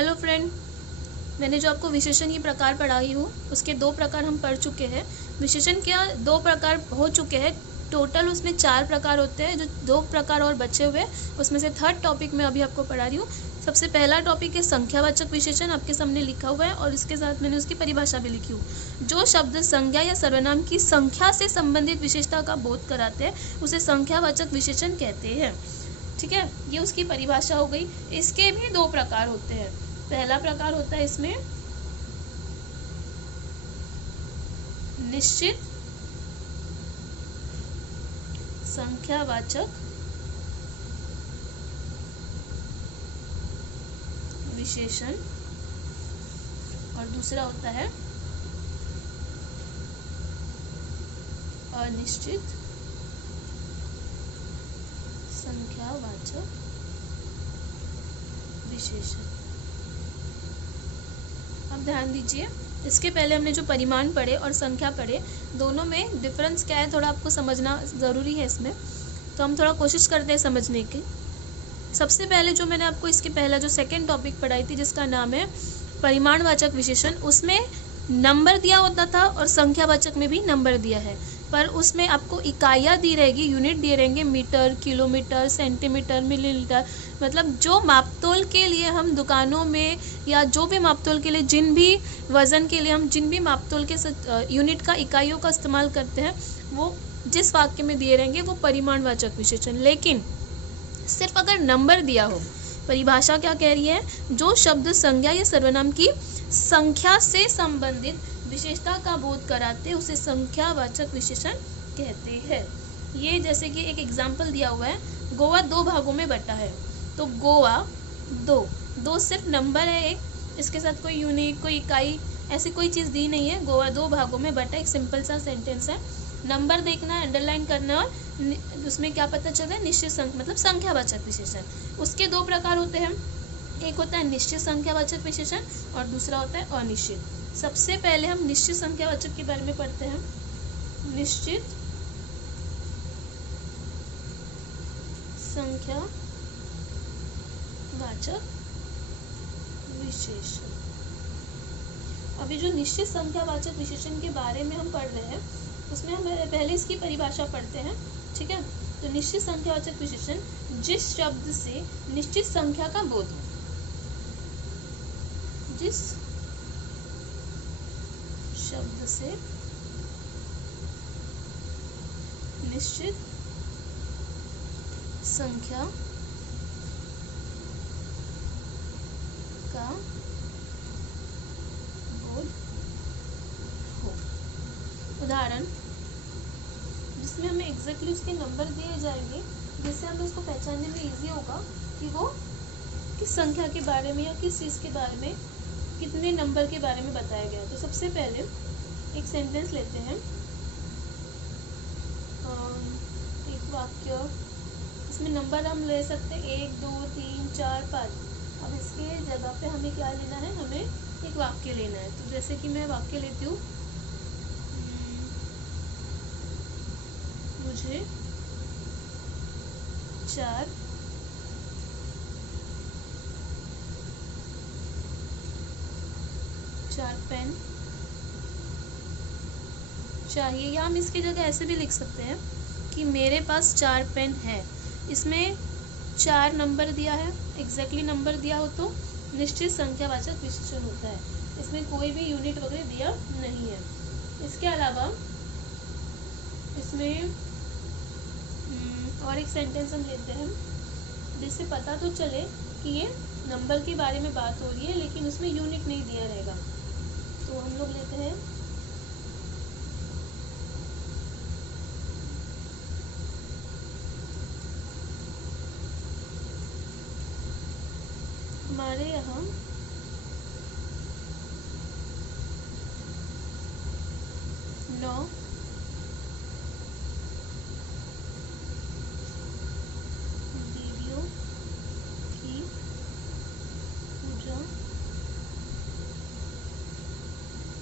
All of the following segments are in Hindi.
हेलो फ्रेंड, मैंने जो आपको विशेषण की प्रकार पढ़ाई हूँ उसके 2 प्रकार हम पढ़ चुके हैं। विशेषण क्या 2 प्रकार हो चुके हैं, टोटल उसमें 4 प्रकार होते हैं। जो 2 प्रकार और बचे हुए उसमें से थर्ड टॉपिक मैं अभी आपको पढ़ा रही हूँ। सबसे पहला टॉपिक है संख्यावाचक विशेषण, आपके सामने लिखा हुआ है और इसके साथ मैंने उसकी परिभाषा भी लिखी हूँ। जो शब्द संज्ञा या सर्वनाम की संख्या से संबंधित विशेषता का बोध कराते हैं उसे संख्यावाचक विशेषण कहते हैं। ठीक है, ये उसकी परिभाषा हो गई। इसके भी 2 प्रकार होते हैं। पहला प्रकार होता है इसमें निश्चित संख्यावाचक विशेषण और दूसरा होता है अनिश्चित संख्यावाचक विशेषण। अब ध्यान दीजिए, इसके पहले हमने जो परिमाण पढ़े और संख्या पढ़े, दोनों में डिफरेंस क्या है थोड़ा आपको समझना ज़रूरी है इसमें। तो हम थोड़ा कोशिश करते हैं समझने की। सबसे पहले जो मैंने आपको इसके पहला जो सेकंड टॉपिक पढ़ाई थी जिसका नाम है परिमाणवाचक विशेषण, उसमें नंबर दिया होता था और संख्यावाचक में भी नंबर दिया है, पर उसमें आपको इकाइयाँ दी रहेगी, यूनिट दिए रहेंगे, मीटर, किलोमीटर, सेंटीमीटर, मिलीलीटर। मतलब जो मापतोल के लिए हम दुकानों में या जो भी मापतोल के लिए जिन भी वज़न के लिए हम जिन भी मापतोल के यूनिट का इकाइयों का इस्तेमाल करते हैं वो जिस वाक्य में दिए रहेंगे वो परिमाणवाचक विशेषण। लेकिन सिर्फ अगर नंबर दिया हो, परिभाषा क्या कह रही है, जो शब्द संज्ञा या सर्वनाम की संख्या से संबंधित विशेषता का बोध कराते उसे संख्यावाचक विशेषण कहते हैं। ये जैसे कि एक एग्जाम्पल दिया हुआ है, गोवा 2 भागों में बटा है, तो गोवा 2 सिर्फ नंबर है एक, इसके साथ कोई यूनिट, कोई इकाई, ऐसी कोई चीज़ दी नहीं है। गोवा 2 भागों में बटा, एक सिंपल सा सेंटेंस है। नंबर देखना है, अंडरलाइन करना और उसमें क्या पता चल रहा है, निश्चित मतलब संख्यावाचक विशेषण। उसके 2 प्रकार होते हैं, एक होता है निश्चित संख्यावाचक विशेषण और दूसरा होता है अनिश्चित। सबसे पहले हम निश्चित संख्यावाचक के बारे में पढ़ते हैं। निश्चित संख्यावाचक विशेषण। अभी जो निश्चित संख्यावाचक विशेषण के बारे में हम पढ़ रहे हैं उसमें हम पहले इसकी परिभाषा पढ़ते हैं। ठीक है, तो निश्चित संख्यावाचक विशेषण जिस शब्द से निश्चित संख्या का बोध हो, जिस शब्द से निश्चित संख्या का बोध हो। उदाहरण जिसमें हमें एग्जैक्टली उसके नंबर दिए जाएंगे, जिससे हमें उसको पहचानने में इजी होगा कि वो किस संख्या के बारे में या किस चीज़ के बारे में, कितने नंबर के बारे में बताया गया। तो सबसे पहले एक सेंटेंस लेते हैं, एक वाक्य, इसमें नंबर हम ले सकते हैं 1 2 3 4 5। अब इसके जगह पे हमें क्या लेना है, हमें एक वाक्य लेना है। तो जैसे कि मैं वाक्य लेती हूँ, मुझे 4 पेन चाहिए, या हम इसकी जगह ऐसे भी लिख सकते हैं कि मेरे पास 4 पेन है। इसमें 4 नंबर दिया है, एग्जैक्टली नंबर दिया हो तो निश्चित संख्यावाचक विशेषण होता है। इसमें कोई भी यूनिट वगैरह दिया नहीं है। इसके अलावा इसमें और एक सेंटेंस हम लेते हैं जिससे पता तो चले कि ये नंबर के बारे में बात हो रही है, लेकिन उसमें यूनिट नहीं दिया रहेगा। तो हम लोग लेते हैं हमारे यहाँ 9 दीदियों की पूजा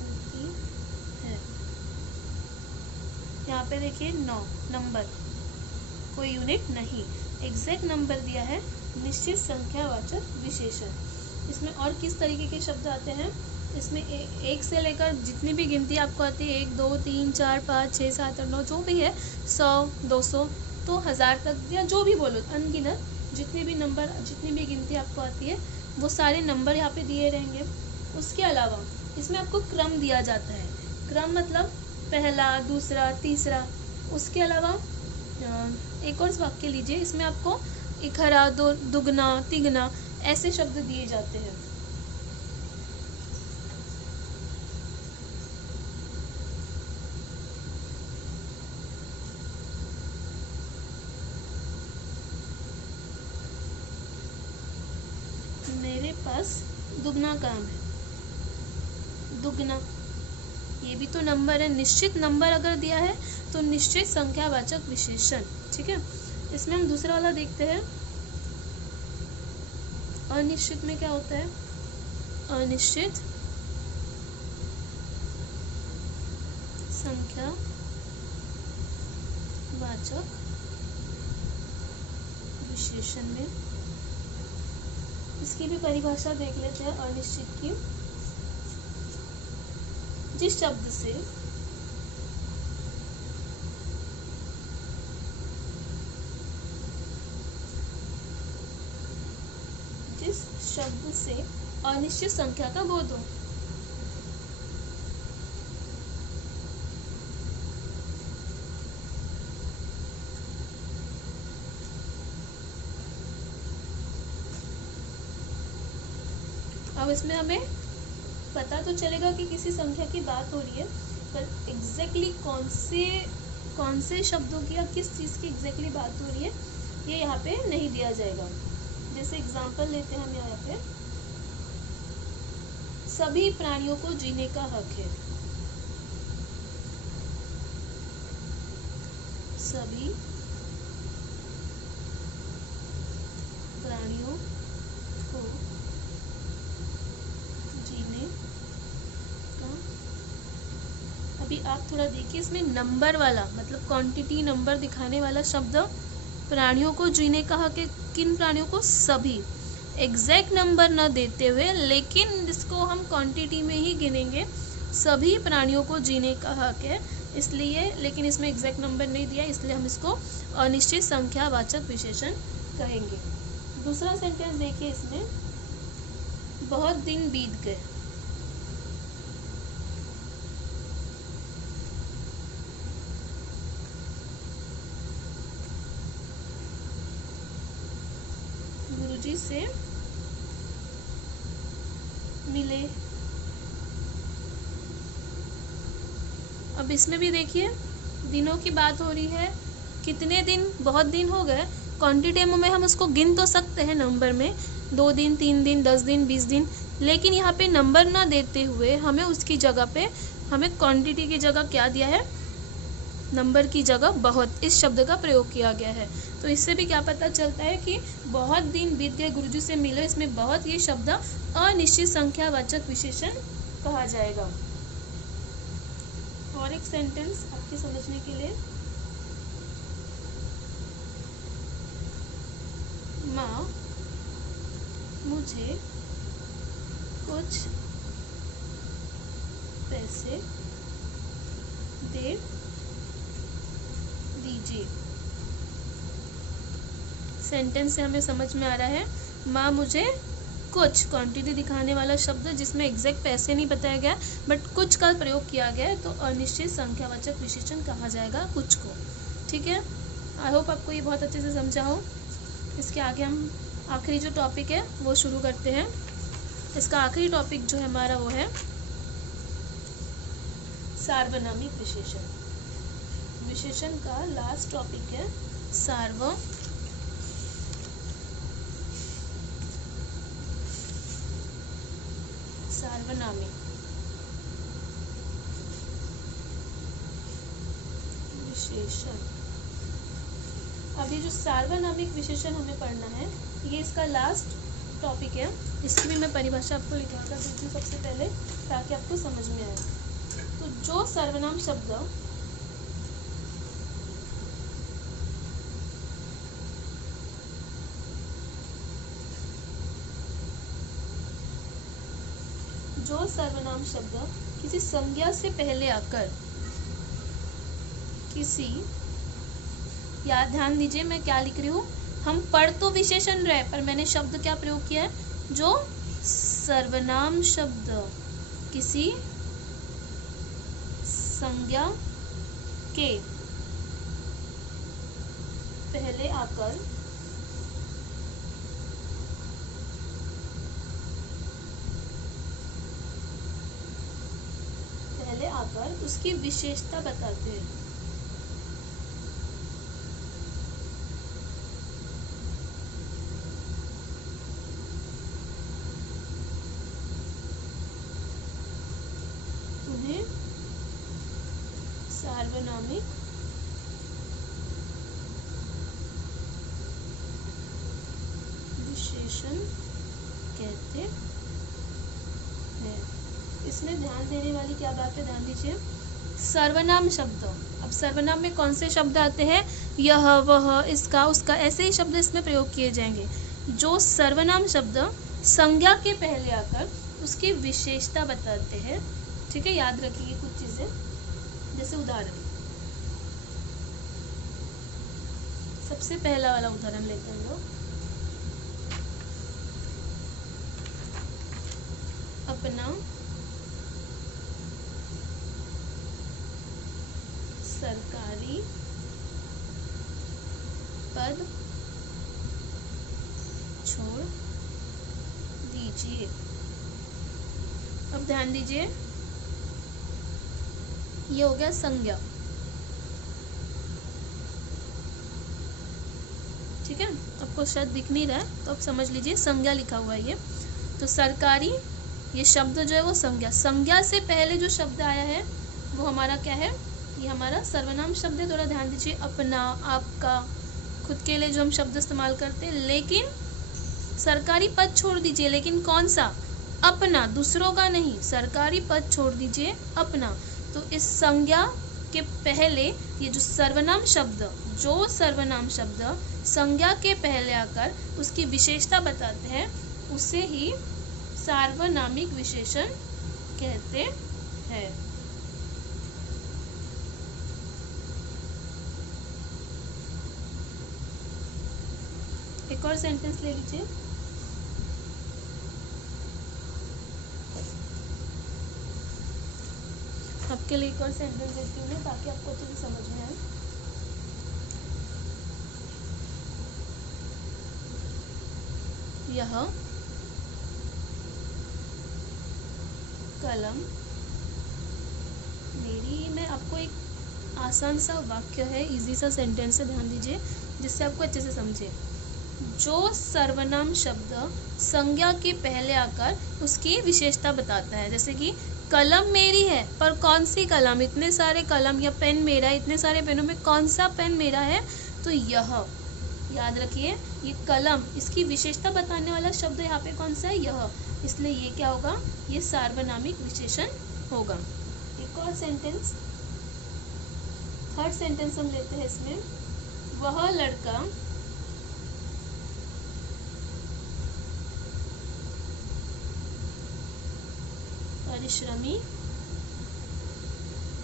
होती है। यहाँ पे देखिए 9 नंबर, कोई यूनिट नहीं, एग्जैक्ट नंबर दिया है, निश्चित संख्यावाचक विशेषण। इसमें और किस तरीके के शब्द आते हैं, इसमें एक से लेकर जितनी भी गिनती आपको आती है 1 2 3 4 5 6 7 8 9 जो भी है 100 200 तो 1000 तक या जो भी बोलो अनगिनत जितने भी नंबर जितनी भी गिनती आपको आती है वो सारे नंबर यहाँ पे दिए रहेंगे। उसके अलावा इसमें आपको क्रम दिया जाता है। क्रम मतलब पहला दूसरा तीसरा। उसके अलावा एक और वाक्य लीजिए, इसमें आपको इखरा दुगना तिगना ऐसे शब्द दिए जाते हैं। मेरे पास दुगना काम है। दुगना ये भी तो नंबर है, निश्चित नंबर अगर दिया है तो निश्चित संख्यावाचक विशेषण। ठीक है, इसमें हम दूसरा वाला देखते हैं। अनिश्चित में क्या होता है, अनिश्चित संख्यावाचक विशेषण में इसकी भी परिभाषा देख लेते हैं। अनिश्चित की, जिस शब्द से अनिश्चित संख्या का बोध हो। अब इसमें हमें पता तो चलेगा कि किसी संख्या की बात हो रही है, पर एग्जैक्टली कौन से शब्दों की या किस चीज़ की एग्जैक्टली बात हो रही है ये यहाँ पे नहीं दिया जाएगा। जैसे एग्जांपल लेते हैं हम यहाँ पे, सभी प्राणियों को जीने का हक है। सभी प्राणियों को जीने का, अभी आप थोड़ा देखिए इसमें नंबर वाला मतलब क्वांटिटी नंबर दिखाने वाला शब्द प्राणियों को जीने का हक है। किन प्राणियों को, सभी। एग्जैक्ट नंबर न देते हुए लेकिन इसको हम क्वांटिटी में ही गिनेंगे, सभी प्राणियों को जीने का हक है इसलिए, लेकिन इसमें एग्जैक्ट नंबर नहीं दिया इसलिए हम इसको अनिश्चित संख्यावाचक विशेषण कहेंगे। दूसरा सेंटेंस देखिए, इसमें बहुत दिन बीत गए। गुरुजी से मिले। अब इसमें भी देखिए दिनों की बात हो रही है, कितने दिन, बहुत दिन हो गए। क्वांटिटी में हम उसको गिन तो सकते हैं नंबर में, 2 दिन 3 दिन 10 दिन 20 दिन, लेकिन यहाँ पे नंबर ना देते हुए हमें उसकी जगह पे हमें क्वांटिटी की जगह क्या दिया है, नंबर की जगह बहुत, इस शब्द का प्रयोग किया गया है। तो इससे भी क्या पता चलता है कि बहुत दिन बीत गए गुरुजी से मिले, इसमें बहुत ये शब्द अनिश्चित संख्यावाचक विशेषण कहा जाएगा। और एक सेंटेंस आपके समझने के लिए, माँ मुझे कुछ पैसे दे दीजिए। सेंटेंस से हमें समझ में आ रहा है माँ मुझे कुछ, क्वांटिटी दिखाने वाला शब्द जिसमें एग्जैक्ट पैसे नहीं बताया गया बट कुछ का प्रयोग किया गया है, तो अनिश्चित संख्यावाचक विशेषण कहा जाएगा कुछ को। ठीक है, आई होप आपको ये बहुत अच्छे से समझा हो। इसके आगे हम आखिरी जो टॉपिक है वो शुरू करते हैं। इसका आखिरी टॉपिक जो है हमारा वो है सार्वनामिक विशेषण। विशेषण का लास्ट टॉपिक है सार्वनामिक विशेषण। अभी जो सार्वनामिक विशेषण हमें पढ़ना है ये इसका लास्ट टॉपिक है। इसकी भी मैं परिभाषा आपको लिखवा कर देती हूँ सबसे पहले ताकि आपको समझ में आए। तो जो सर्वनाम शब्द जो सर्वनाम शब्द किसी संज्ञा से पहले आकर किसी, या ध्यान दीजिए मैं क्या लिख रही हूँ, हम पढ़ तो विशेषण रहे पर मैंने शब्द क्या प्रयोग किया है, जो सर्वनाम शब्द किसी संज्ञा के पहले आकर उसकी विशेषता बताते हैं। उन्हें सार्वनामिक विशेषण कहते हैं। इसमें ध्यान देने वाली क्या बात है, ध्यान दीजिए। सर्वनाम शब्द, अब सर्वनाम में कौन से शब्द आते हैं, यह वह इसका उसका, ऐसे ही शब्द इसमें प्रयोग किए जाएंगे। जो सर्वनाम शब्द संज्ञा के पहले आकर उसकी विशेषता बताते हैं, ठीक है, याद रखिए कुछ चीजें। जैसे उदाहरण, सबसे पहला वाला उदाहरण लेते हैं लोग, अपना सरकारी पद छोड़ दीजिए। अब ध्यान दीजिए, ये हो गया संज्ञा, ठीक है, आपको शायद दिख नहीं रहा है तो आप समझ लीजिए, संज्ञा लिखा हुआ है ये। तो सरकारी, ये शब्द जो है वो संज्ञा, संज्ञा से पहले जो शब्द आया है वो हमारा क्या है, ये हमारा सर्वनाम शब्द है। थोड़ा ध्यान दीजिए, अपना, आपका, खुद के लिए जो हम शब्द इस्तेमाल करते हैं। लेकिन सरकारी पद छोड़ दीजिए, लेकिन कौन सा, अपना, दूसरों का नहीं, सरकारी पद छोड़ दीजिए, अपना। तो इस संज्ञा के पहले ये जो सर्वनाम शब्द, जो सर्वनाम शब्द संज्ञा के पहले आकर उसकी विशेषता बताते हैं, उसे ही सार्वनामिक विशेषण कहते हैं। एक और सेंटेंस ले लीजिए, आपके लिए एक और सेंटेंस देती हूँ ताकि आपको अच्छे से समझ में आए। यह कलम मेरी, मैं आपको एक आसान सा वाक्य है, इजी सा सेंटेंस है, ध्यान दीजिए, जिससे आपको अच्छे से समझे। जो सर्वनाम शब्द संज्ञा के पहले आकर उसकी विशेषता बताता है, जैसे कि कलम मेरी है, पर कौन सी कलम, इतने सारे कलम, या पेन मेरा है, इतने सारे पेनों में कौन सा पेन मेरा है, तो यह, याद रखिए, ये कलम, इसकी विशेषता बताने वाला शब्द यहाँ पे कौन सा है, यह, इसलिए ये क्या होगा, ये सार्वनामिक विशेषण होगा। एक और सेंटेंस, थर्ड सेंटेंस हम लेते हैं इसमें, वह लड़का परिश्रमी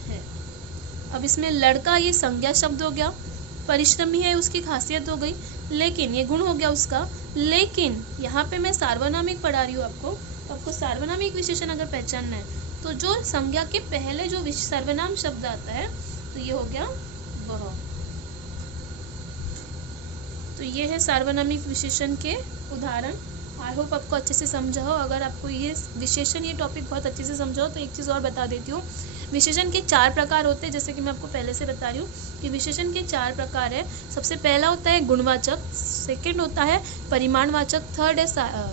है। अब इसमें लड़का ये संज्ञा शब्द हो गया, परिश्रमी है उसकी खासियत हो गई, लेकिन ये गुण हो गया उसका। लेकिन यहाँ पे मैं सार्वनामिक पढ़ा रही हूँ आपको, तो आपको सार्वनामिक विशेषण अगर पहचानना है तो जो संज्ञा के पहले जो सर्वनाम शब्द आता है, तो ये हो गया वह। तो ये है सार्वनामिक विशेषण के उदाहरण। आई होप आपको अच्छे से समझा हो। अगर आपको ये विशेषण, ये टॉपिक बहुत अच्छे से समझा हो तो एक चीज़ और बता देती हूँ, विशेषण के 4 प्रकार होते हैं, जैसे कि मैं आपको पहले से बता रही हूँ कि विशेषण के 4 प्रकार है। सबसे पहला होता है गुणवाचक, सेकंड होता है परिमाणवाचक, थर्ड है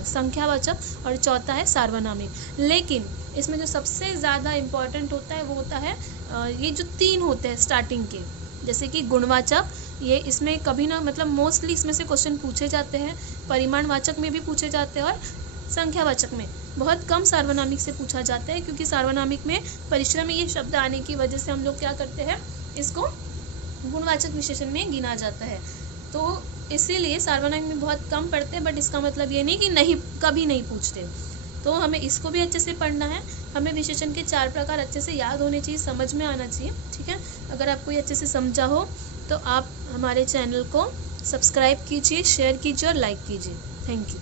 संख्यावाचक, और चौथा है सार्वनामिक। लेकिन इसमें जो सबसे ज़्यादा इम्पॉर्टेंट होता है वो होता है ये जो 3 होते हैं स्टार्टिंग के, जैसे कि गुणवाचक, ये इसमें कभी ना, मतलब मोस्टली इसमें से क्वेश्चन पूछे जाते हैं, परिमाणवाचक में भी पूछे जाते हैं, और संख्यावाचक में बहुत कम सार्वनामिक से पूछा जाता है, क्योंकि सार्वनामिक में परिश्रमी ये शब्द आने की वजह से हम लोग क्या करते हैं, इसको गुणवाचक विशेषण में गिना जाता है। तो इसीलिए सार्वनामिक में बहुत कम पढ़ते हैं, बट इसका मतलब ये नहीं कि नहीं, कभी नहीं पूछते। तो हमें इसको भी अच्छे से पढ़ना है। हमें विशेषण के 4 प्रकार अच्छे से याद होने चाहिए, समझ में आना चाहिए। ठीक है, अगर आपको ये अच्छे से समझा हो तो आप हमारे चैनल को सब्सक्राइब कीजिए, शेयर कीजिए और लाइक कीजिए। Thank you.